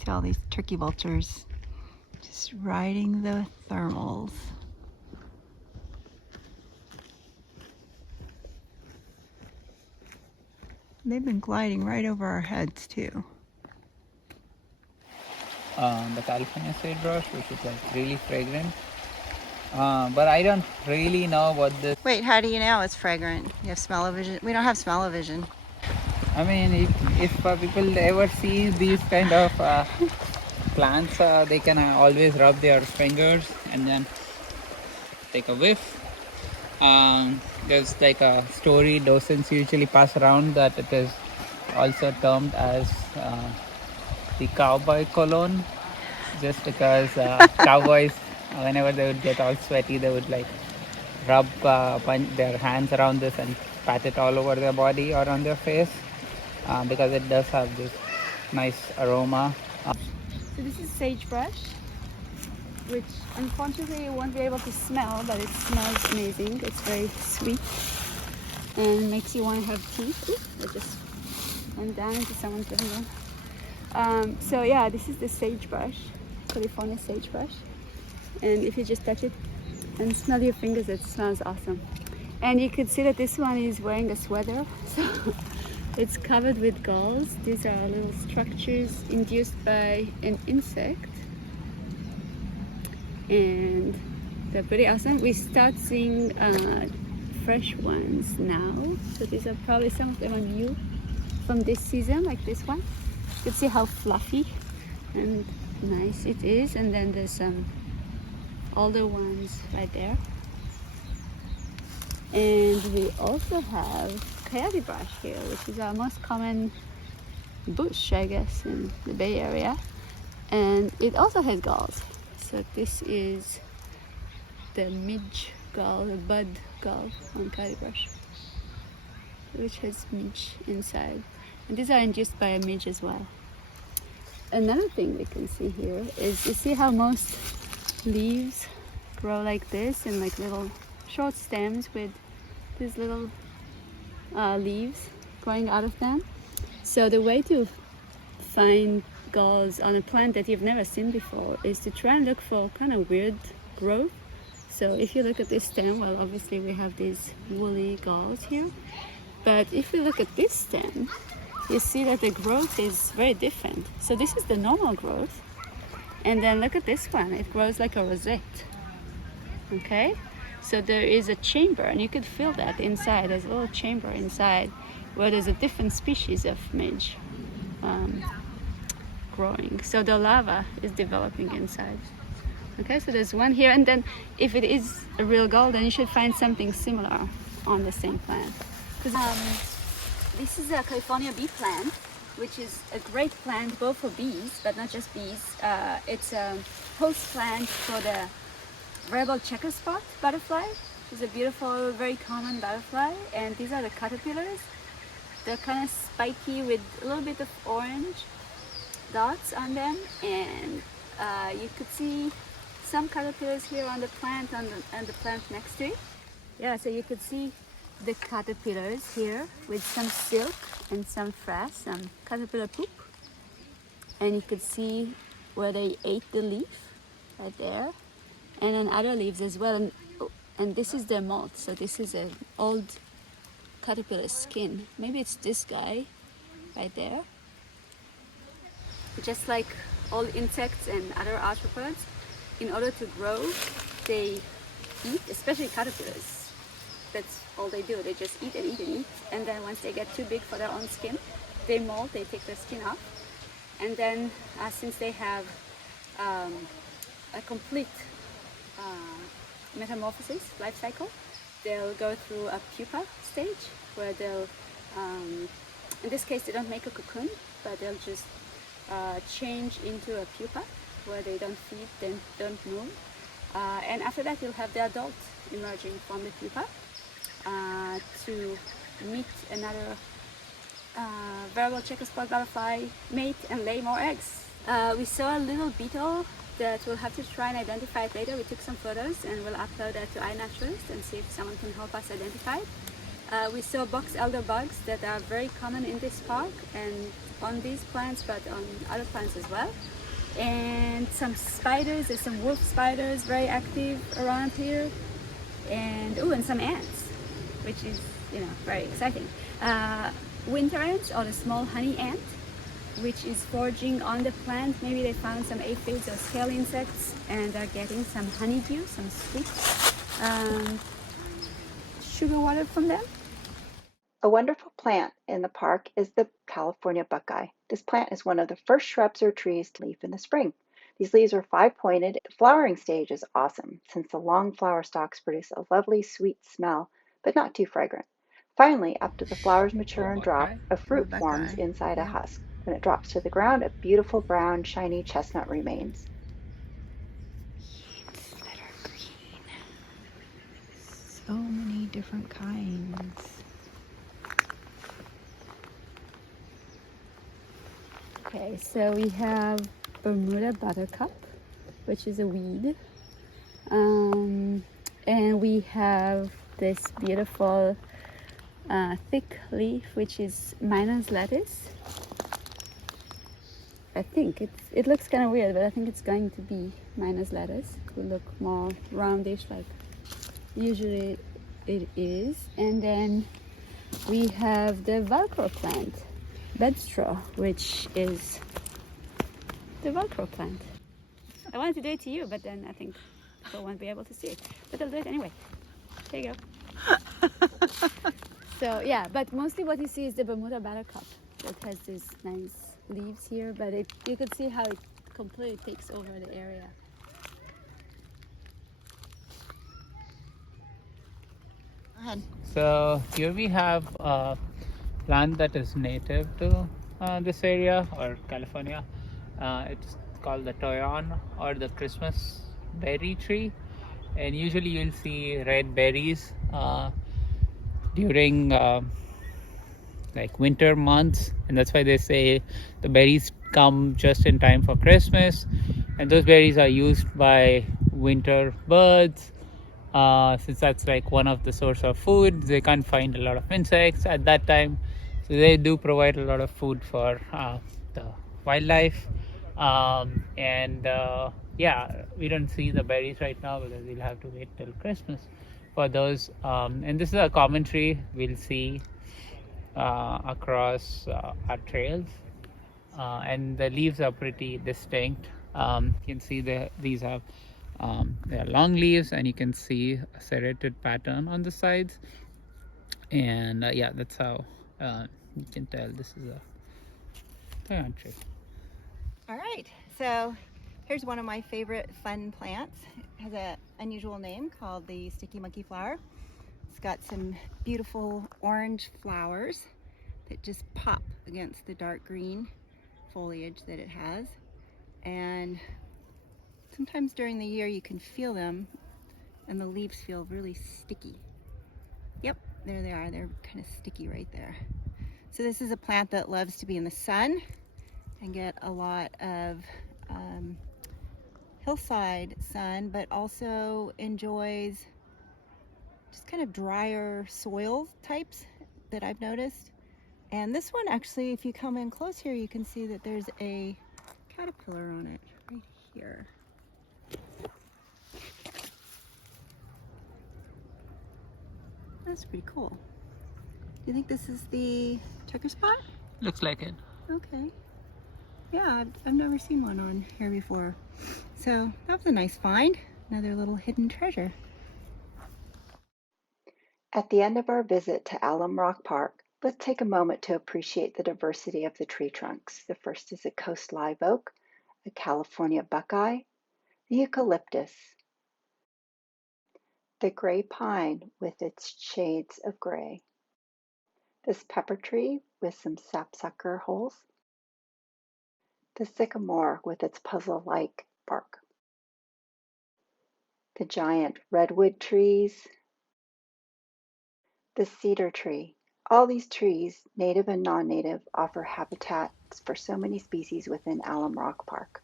See all these turkey vultures just riding the thermals. They've been gliding right over our heads too. The California sagebrush, which is like really fragrant. But I don't really know what this. Wait, how do you know it's fragrant? You have smell-o-vision? We don't have smell-o-vision. I mean, if people ever see these kind of plants, they can always rub their fingers and then take a whiff. There's like a story docents usually pass around that it is also termed as the cowboy cologne, just because cowboys, whenever they would get all sweaty, they would like rub their hands around this and pat it all over their body or on their face, because it does have this nice aroma. So this is sagebrush, which unfortunately you won't be able to smell, but it smells amazing. It's very sweet and makes you want to have tea. Ooh, I just went down into someone's window. So yeah, this is the sagebrush, California sagebrush. And if you just touch it and smell your fingers, it smells awesome. And you could see that this one is wearing a sweater. So it's covered with galls. These are little structures induced by an insect. And they're pretty awesome. We start seeing fresh ones now. So these are probably some of them are new from this season, like this one. You can see how fluffy and nice it is. And then there's some older ones right there. And we also have Coyote brush here, which is our most common bush, I guess, in the Bay Area. And it also has galls. So this is the midge gall, the bud gall on Coyote brush, which has midge inside. And these are induced by a midge as well. Another thing we can see here is, you see how most leaves grow like this and like little short stems with these little leaves growing out of them. So the way to find galls on a plant that you've never seen before is to try and look for kind of weird growth. So if you look at this stem, well, obviously we have these woolly galls here, but if you look at this stem, you see that the growth is very different. So this is the normal growth, and then look at this one, it grows like a rosette. Okay, so there is a chamber, and you could feel that inside. There's a little chamber inside where there's a different species of midge growing. So the larva is developing inside. Okay, so there's one here, and then if it is a real gall, then you should find something similar on the same plant. This is a California bee plant, which is a great plant both for bees, but not just bees. It's a host plant for the variable checker spot butterfly. It's a beautiful, very common butterfly, and these are the caterpillars. They're kind of spiky with a little bit of orange dots on them, and you could see some caterpillars here on the plant and the plant next to it. Yeah, so you could see the caterpillars here with some silk and some frass, some caterpillar poop, and you could see where they ate the leaf right there, and then other leaves as well. And this is their molt, so this is an old caterpillar skin. Maybe it's this guy right there. Just like all insects and other arthropods, in order to grow, they eat, especially caterpillars. That's all they do. They just eat and eat and eat. And then once they get too big for their own skin, they molt, they take their skin off. And then since they have a complete metamorphosis, life cycle, they'll go through a pupa stage where they'll, in this case, they don't make a cocoon, but they'll just change into a pupa where they don't feed, they don't move. And after that, you'll have the adult emerging from the pupa to meet another variable checker spot butterfly, mate, and lay more eggs. We saw a little beetle that we'll have to try and identify it later. We took some photos and we'll upload that to iNaturalist and see if someone can help us identify it. We saw box elder bugs that are very common in this park and on these plants, but on other plants as well. And some spiders, there's some wolf spiders very active around here. And and some ants, which is, very exciting. Winter ants, or the small honey ant, which is foraging on the plant. Maybe they found some aphids or scale insects and are getting some honeydew, some sweet sugar water from them. A wonderful plant in the park is the California buckeye. This plant is one of the first shrubs or trees to leaf in the spring. These leaves are five-pointed. The flowering stage is awesome since the long flower stalks produce a lovely sweet smell, but not too fragrant. Finally, after the flowers mature and drop, Buckeye. a fruit forms Buckeye. inside a Yeah. husk. When it drops to the ground, a beautiful brown, shiny chestnut remains. Leaves that are green. So many different kinds. Okay, so we have Bermuda buttercup, which is a weed. And we have this beautiful thick leaf, which is Miner's lettuce. I think it looks kind of weird, but I think it's going to be Miner's lettuce. It will look more roundish like usually it is. And then we have the Velcro plant, bedstraw, which is the Velcro plant. I wanted to do it to you, but then I think people won't be able to see it. But I'll do it anyway. There you go. So yeah, but mostly what you see is the Bermuda buttercup that has these nice leaves here, but you could see how it completely takes over the area. Go ahead. So here we have a plant that is native to this area or California. It's called the Toyon, or the Christmas berry tree, and usually you'll see red berries during like winter months, and that's why they say the berries come just in time for Christmas, and those berries are used by winter birds. Since that's like one of the source of food, they can't find a lot of insects at that time, so they do provide a lot of food for the wildlife. And yeah, we don't see the berries right now because we'll have to wait till Christmas for those. And this is a common tree we'll see across our trails, and the leaves are pretty distinct. You can see these have they are long leaves, and you can see a serrated pattern on the sides. And yeah, that's how you can tell this is a Toyon tree. All right, so here's one of my favorite fun plants. It has an unusual name called the sticky monkey flower. It's got some beautiful orange flowers that just pop against the dark green foliage that it has. And sometimes during the year you can feel them, and the leaves feel really sticky. Yep, there they are. They're kind of sticky right there. So this is a plant that loves to be in the sun and get a lot of hillside sun, but also enjoys just kind of drier soil types that I've noticed. And this one actually, if you come in close here, you can see that there's a caterpillar on it right here. That's pretty cool. Do you think this is the checker spot? Looks like it. Okay. Yeah, I've never seen one on here before. So that was a nice find. Another little hidden treasure. At the end of our visit to Alum Rock Park, let's take a moment to appreciate the diversity of the tree trunks. The first is a coast live oak, a California buckeye, the eucalyptus, the gray pine with its shades of gray, this pepper tree with some sapsucker holes, the sycamore with its puzzle-like bark, the giant redwood trees, the cedar tree. All these trees, native and non-native, offer habitats for so many species within Alum Rock Park.